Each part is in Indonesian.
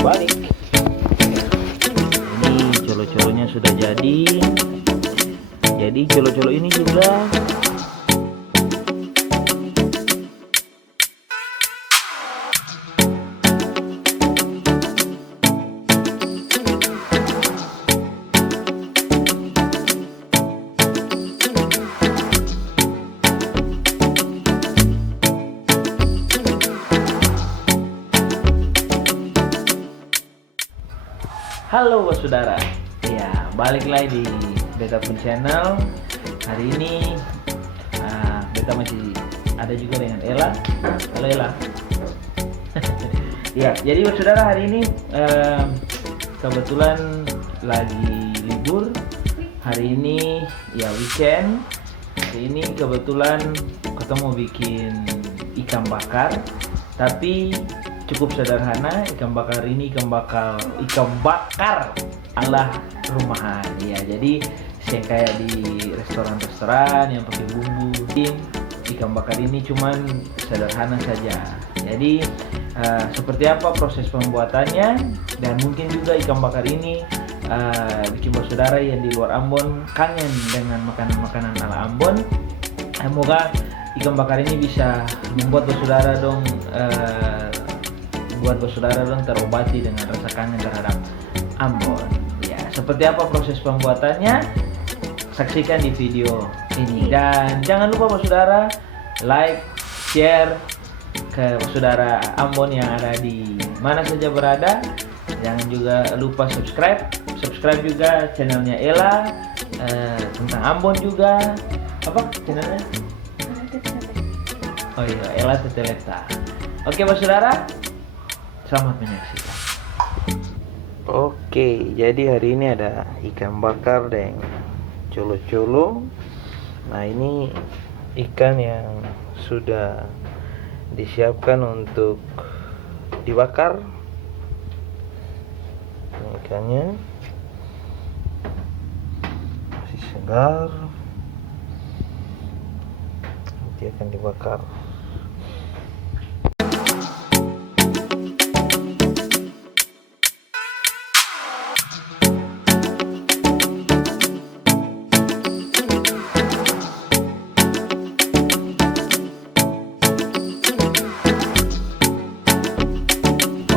dibalik. Ini colo-colonya sudah jadi colo-colo ini juga Halo bos saudara, ya balik lagi di Beta Pun Channel. Hari ini Beta masih ada juga dengan Ella. Halo Ella. Ya, jadi bos saudara hari ini kebetulan lagi libur. Hari ini ya weekend. Hari ini kebetulan kita mau bikin ikan bakar, tapi cukup sederhana. Ikan bakar ini ikan bakar ala rumahan ya. Jadi yang kayak di restoran-restoran yang pakai bumbu. Ikan bakar ini cuman sederhana saja. Jadi seperti apa proses pembuatannya, dan mungkin juga ikan bakar ini bikin bos saudara yang di luar Ambon kangen dengan makanan-makanan ala Ambon. Semoga ikan bakar ini bisa membuat bos saudara terobati dengan rasa kangen terhadap Ambon. Ya, seperti apa proses pembuatannya? Saksikan di video ini, dan jangan lupa bos saudara like, share ke bos saudara Ambon yang ada di mana saja berada. Jangan juga lupa subscribe juga channelnya Ella tentang Ambon juga. Apa channelnya? Oh iya, Ella Teteleta. Oke bos saudara, selamat menyaksikan. Oke, jadi hari ini ada ikan bakar dan colo-colo. Nah, ini ikan yang sudah disiapkan untuk dibakar. Ini ikannya masih segar, nanti akan dibakar.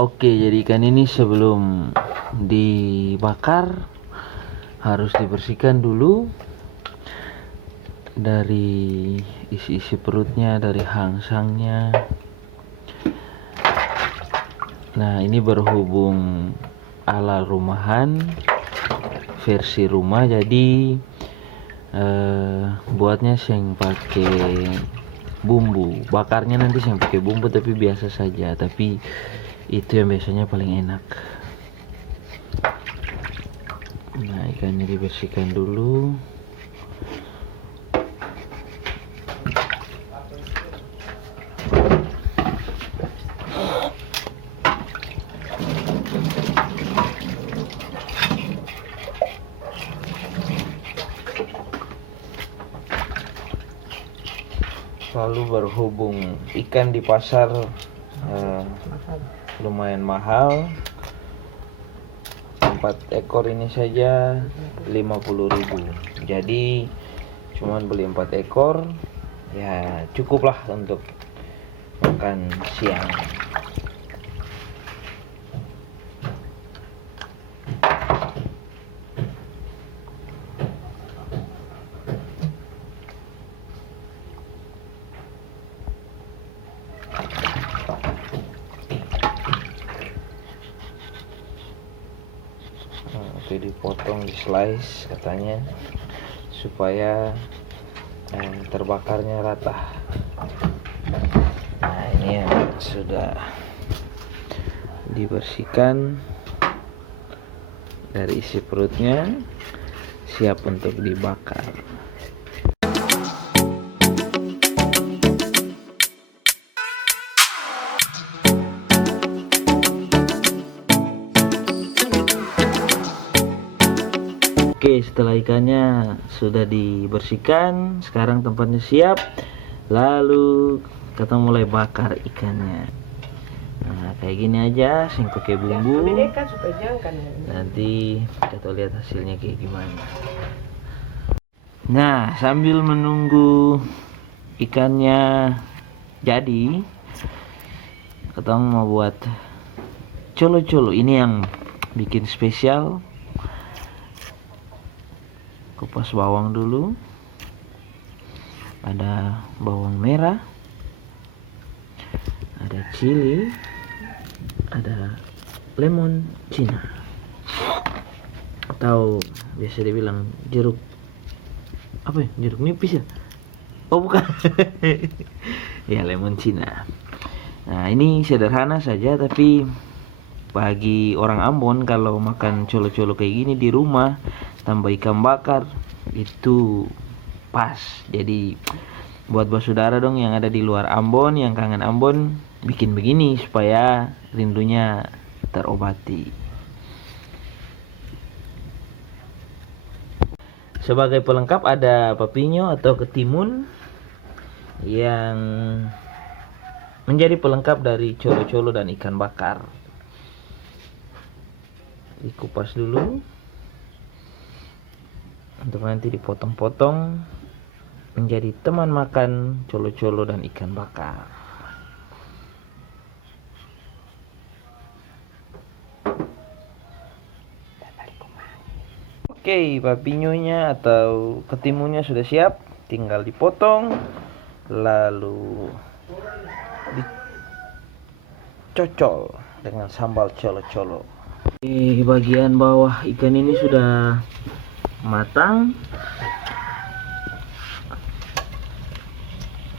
Oke, jadi ikan ini sebelum dibakar harus dibersihkan dulu dari isi-isi perutnya, dari hangsangnya. Nah, ini berhubung ala rumahan versi rumah, jadi buatnya yang pakai bumbu. Bakarnya nanti yang pakai bumbu tapi biasa saja, tapi itu yang biasanya paling enak. Nah, ikannya dibersihkan dulu. Lalu berhubung ikan di pasar lumayan mahal, 4 ekor ini saja 50.000. Jadi cuman beli 4 ekor ya, cukuplah untuk makan siang. Itu dipotong, di slice katanya supaya terbakarnya rata. Nah, ini yang sudah dibersihkan dari isi perutnya, siap untuk dibakar. Oke, setelah ikannya sudah dibersihkan, sekarang tempatnya siap. Lalu kita mulai bakar ikannya. Nah, kayak gini aja, sing pakai bumbu. kan. Nanti kita lihat hasilnya kayak gimana. Nah, sambil menunggu ikannya jadi, kita mau buat colo-colo. Ini yang bikin spesial. Kupas bawang dulu. Ada bawang merah, ada chili, ada lemon Cina, atau biasa dibilang jeruk apa ya, jeruk nipis ya, oh bukan. Ya, lemon Cina. Nah, ini sederhana saja, tapi bagi orang Ambon kalau makan colo-colo kayak gini di rumah tambah ikan bakar itu pas. Jadi buat saudara dong yang ada di luar Ambon, yang kangen Ambon, bikin begini supaya rindunya terobati. Sebagai pelengkap ada papinyo atau ketimun yang menjadi pelengkap dari colo-colo dan ikan bakar. Dikupas dulu untuk nanti dipotong-potong menjadi teman makan colo-colo dan ikan bakar. Oke, papinyonya atau ketimunnya sudah siap, tinggal dipotong lalu dicocol dengan sambal colo-colo. Di bagian bawah ikan ini sudah matang.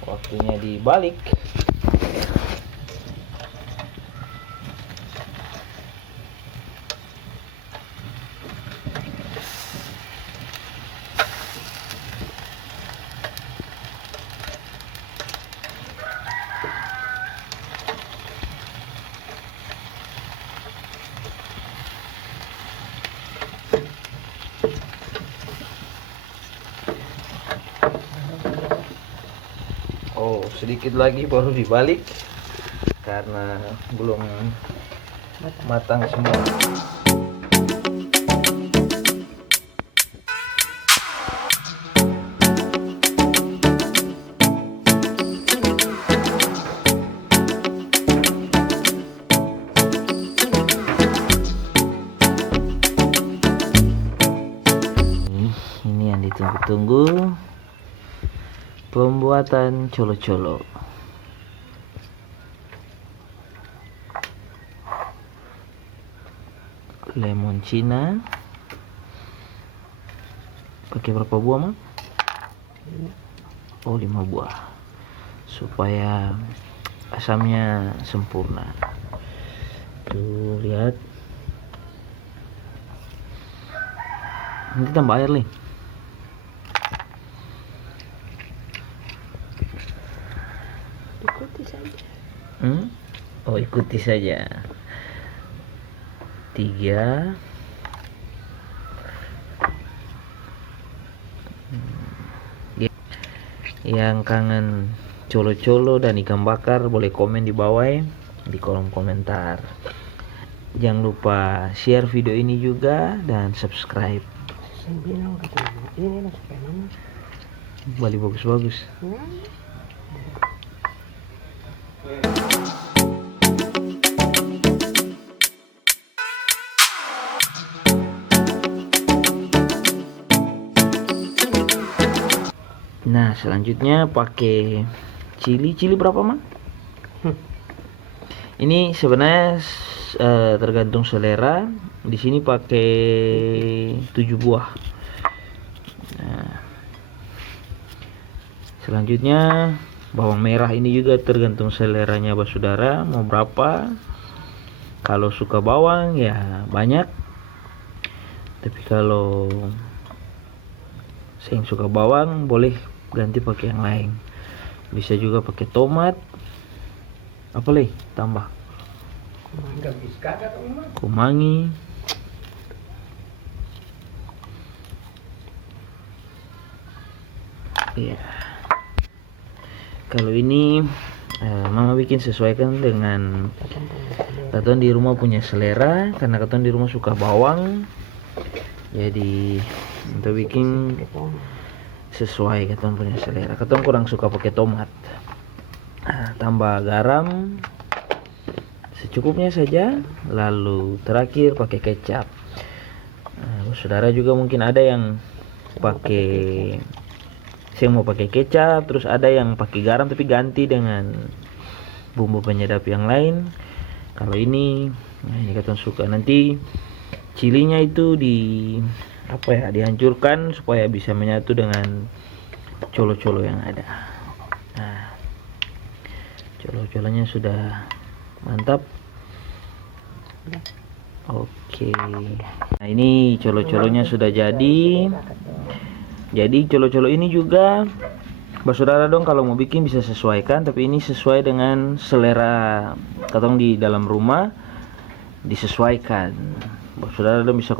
Waktunya dibalik. Oh, sedikit lagi baru dibalik karena belum matang semua. Ini yang ditunggu-tunggu, pembuatan colo-colo. Lemon Cina. Pakai berapa buah, Mak? Oh, 5 buah. Supaya asamnya sempurna. Tuh, lihat. Nanti tambah air, Ling. Ikuti saja. Oh, ikuti saja. 3. Yang kangen colo-colo dan ikan bakar boleh komen di bawah ya, di kolom komentar. Jangan lupa share video ini juga dan subscribe. Saya bilang katanya ini supaya mama. Bali bagus-bagus. Nah, selanjutnya pakai cili berapa, Mak? Ini sebenarnya tergantung selera. Di sini pakai 7 buah. Nah, selanjutnya bawang merah ini juga tergantung seleranya saudara mau berapa. Kalau suka bawang ya banyak. Tapi kalau saya yang suka bawang boleh ganti pakai yang lain. Bisa juga pakai tomat. Apa lagi? Tambah kumangi. Iya. Kalau ini Mama bikin sesuaikan dengan Katong di rumah punya selera, karena katong di rumah suka bawang. Jadi untuk bikin sesuai katong punya selera. Katong kurang suka pakai tomat. Nah, tambah garam secukupnya saja, lalu terakhir pakai kecap. Nah, saudara juga mungkin ada yang pakai, saya mau pakai kecap, terus ada yang pakai garam tapi ganti dengan bumbu penyedap yang lain. Kalau ini, nah ini katong suka. Nanti cilinya itu dihancurkan supaya bisa menyatu dengan colo-colo yang ada. Nah, colo-colonya sudah mantap. Oke. Nah, ini colo-colonya sudah jadi. Jadi colo-colo ini juga saudara dong kalau mau bikin bisa sesuaikan, tapi ini sesuai dengan selera katong di dalam rumah, disesuaikan. Saudara dong bisa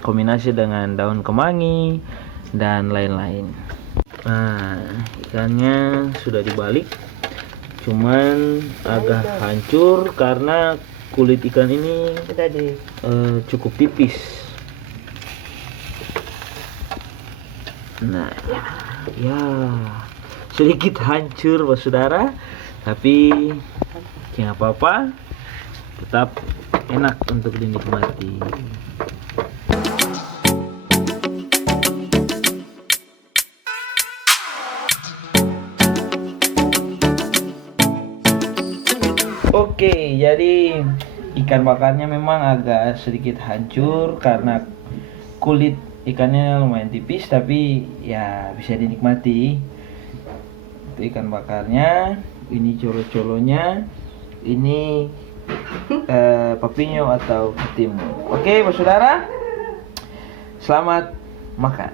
kombinasi dengan daun kemangi dan lain-lain. Nah, ikannya sudah dibalik, cuman agak hancur karena kulit ikan ini cukup tipis. Nah, ya sedikit hancur saudara, tapi tidak apa-apa, tetap enak untuk dinikmati. Oke, jadi ikan bakarnya memang agak sedikit hancur karena kulit ikannya lumayan tipis, tapi ya bisa dinikmati. Itu ikan bakarnya, ini colo-colonya, ini papinyo atau ketimun. Oke, saudara, selamat makan.